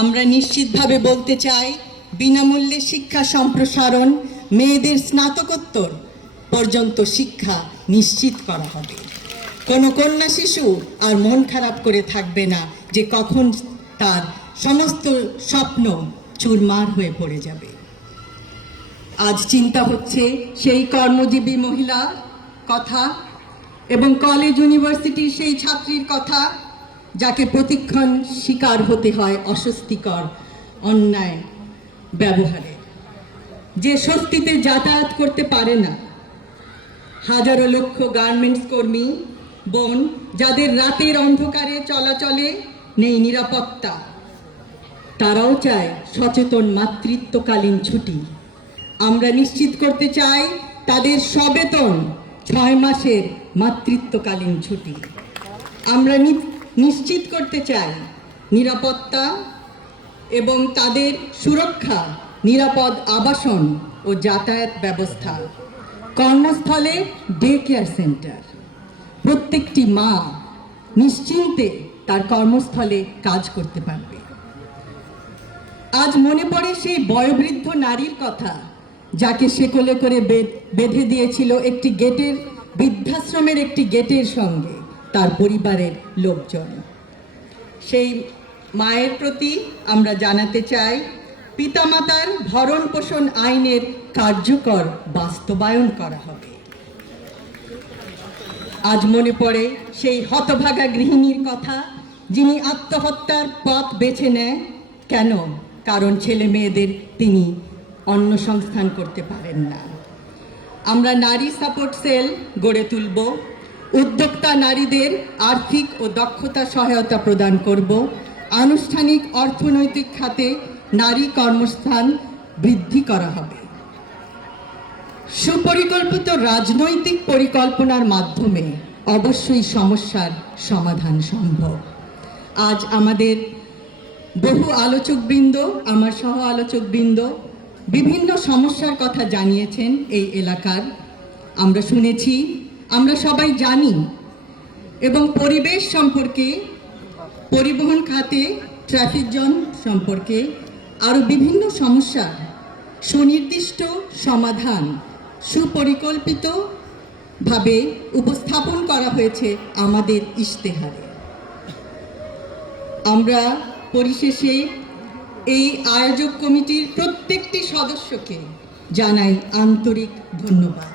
আমরা নিশ্চিতভাবে বলতে চাই, বিনামূল্যে শিক্ষা সম্প্রসারণ, মেয়েদের স্নাতকোত্তর পর্যন্ত শিক্ষা নিশ্চিত করা হবে। কোনো কন্যা শিশু আর মন খারাপ করে থাকবে না যে কখন তার সমস্ত স্বপ্ন চুরমার হয়ে পড়ে যাবে। আজ চিন্তা হচ্ছে সেই কর্মজীবী মহিলা কথা এবং কলেজ ইউনিভার্সিটির সেই ছাত্রীর কথা যাকে প্রতিক্ষণ শিকার হতে হয় অস্বস্তিকর অন্যায় ব্যবহারে, যে স্বস্তিতে যাতায়াত করতে পারে না। হাজারো লক্ষ গার্মেন্টস কর্মী বোন যাদের রাতের অন্ধকারে চলাচলে নেই নিরাপত্তা, তারাও চায় সচেতন মাতৃত্বকালীন ছুটি। আমরা নিশ্চিত করতে চাই তাদের সবেতন 6 মাসের মাতৃত্বকালীন ছুটি। আমরা নিশ্চিত করতে চাই নিরাপত্তা এবং তাদের সুরক্ষা, নিরাপদ আবাসন ও যাতায়াত ব্যবস্থা, কর্মস্থলে ডে কেয়ার সেন্টার। প্রত্যেকটি মা নিশ্চিন্তে তার কর্মস্থলে কাজ করতে পারবে। আজ মনে পড়ে সেই বয়োবৃদ্ধ নারীর কথা যাকে শেকলে করে বেঁধে দিয়েছিল একটি গেটের, বৃদ্ধাশ্রমের একটি গেটের সঙ্গে তার পরিবারের লোকজন। সেই মায়ের প্রতি আমরা জানাতে চাই, পিতামাতার ভরণ পোষণ আইনের কার্যকর বাস্তবায়ন করা হবে। আজ মনে পড়ে সেই হতভাগা গৃহিণীর কথা যিনি আত্মহত্যার পথ বেছে নেয়। কেন? কারণ ছেলে মেয়েদের তিনি অন্ন সংস্থান করতে পারেন না। আমরা নারী সাপোর্ট সেল গড়ে তুলব, উদ্যোক্তা নারীদের আর্থিক ও দক্ষতা সহায়তা প্রদান করব, আনুষ্ঠানিক অর্থনৈতিক খাতে নারী কর্মস্থান বৃদ্ধি করা হবে। সুপরিকল্পিত রাজনৈতিক পরিকল্পনার মাধ্যমে অবশ্যই সমস্যার সমাধান সম্ভব। আজ আমাদের বহু আলোচকবৃন্দ, আমার সহ আলোচকবৃন্দ বিভিন্ন সমস্যার কথা জানিয়েছেন এই এলাকার। আমরা শুনেছি, আমরা সবাই জানি এবং পরিবেশ সম্পর্কে, পরিবহন খাতে ট্রাফিক জ্যাম সম্পর্কে আরও বিভিন্ন সমস্যার সুনির্দিষ্ট সমাধান সুপরিকল্পিতভাবে উপস্থাপন করা হয়েছে আমাদের ইশতেহারে। আমরা পরিশেষে এই আয়োজক কমিটির প্রত্যেকটি সদস্যকে জানাই আন্তরিক ধন্যবাদ।